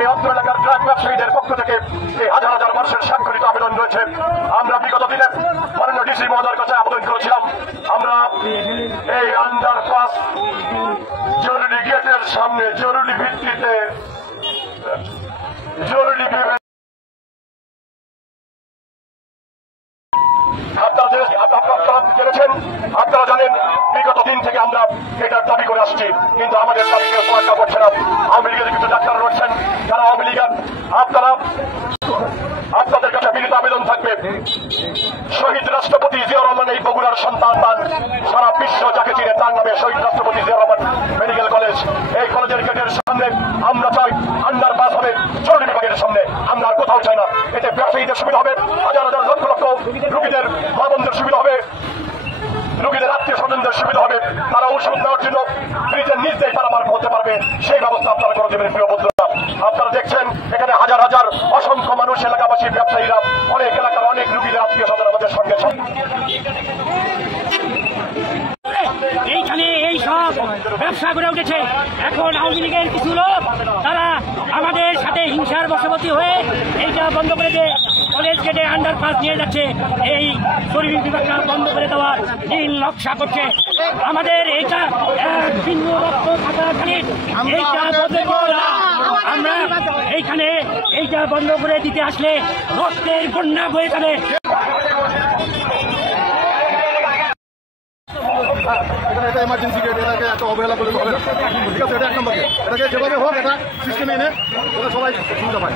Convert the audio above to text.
এই অত্র এলাকার ড্রাগ ব্যবসায়ীদের পক্ষ থেকে এই হাজার হাজার মানুষের স্বাক্ষরিত আবেদন রয়েছে। আমরা বিগত দিনে মাননীয় ডিসি মহোদয়ের কাছে আবেদন করেছিলাম, আমরা এই আন্ডারপাস জরুরি গেটের সামনে জরুরি ভিত্তিতে আপনারা জানেন বিগত দিন থেকে আমরা এটার দাবি করে আসছি, কিন্তু আমাদের দাবিকে তোয়াক্কা করছে না। আওয়ামী লীগের কিছু ডাক্তার রয়েছেন যারা আওয়ামী লীগের, আপনাদের কাছে বিনীত আবেদন থাকবে, শহীদ রাষ্ট্রপতি জিয়াউর রহমান এই বগুড়ার সন্তান, সারা বিশ্ব যাকে চিনে তার নামে শহীদ রাষ্ট্রপতি জিয়াউর রহমান মেডিকেল কলেজ। এই কলেজের গেটের সামনে আমরা চাই আন্ডারপাস হবে জরুরি বিভাগের সামনে, আমরা আর কোথাও চাই না। এতে ব্যবসায়ীদের সুবিধা হবে, হাজার হাজার লক্ষ লক্ষ রোগীদের মা বোনদের সুবিধা হবে, রোগীদের আত্মীয় স্বজনদের সুবিধা হবে, তারা ওষুধ নেওয়ার জন্য নিজের নিজেই পারাপার করতে পারবে, সেই ব্যবস্থা আপনারা করে দেবেন। প্রিয় বন্ধুরা, আপনারা দেখছেন এখানে হাজার হাজার অসংখ্য মানুষ, এলাকাবাসী, ব্যবসায়ীরা, অনেক এলাকার অনেক রোগীদের আত্মীয় স্বজন আমাদের সঙ্গে। এইখানে এই সব ব্যবসা করে উঠেছে। এখন আওয়ামী লীগের কিছু লোক তারা আমাদের সাথে হিংসার বশবর্তী হয়ে এইটা বন্ধ করে দিয়ে কলেজ গেটে আন্ডারপাস নিয়ে যাচ্ছে। এই জরুরি বিভাগটা বন্ধ করে দেওয়ার নীল নকশা করছে। আমাদের এইটা ভিন্ন রক্ত থাকাকালীন আমরা এইখানে এইটা বন্ধ করে দিতে আসলে রক্তের বন্যা বয়ে যাবে। এটা এমার্জেন্সি গেট, এটাকে এত অবহেলা করলে হবে না, ঠিক আছে? এটা এক নম্বর গেট, এটাকে যেভাবে হোক এটা সিস্টেমে এনে ওরা সবাই সুবিধা পায়।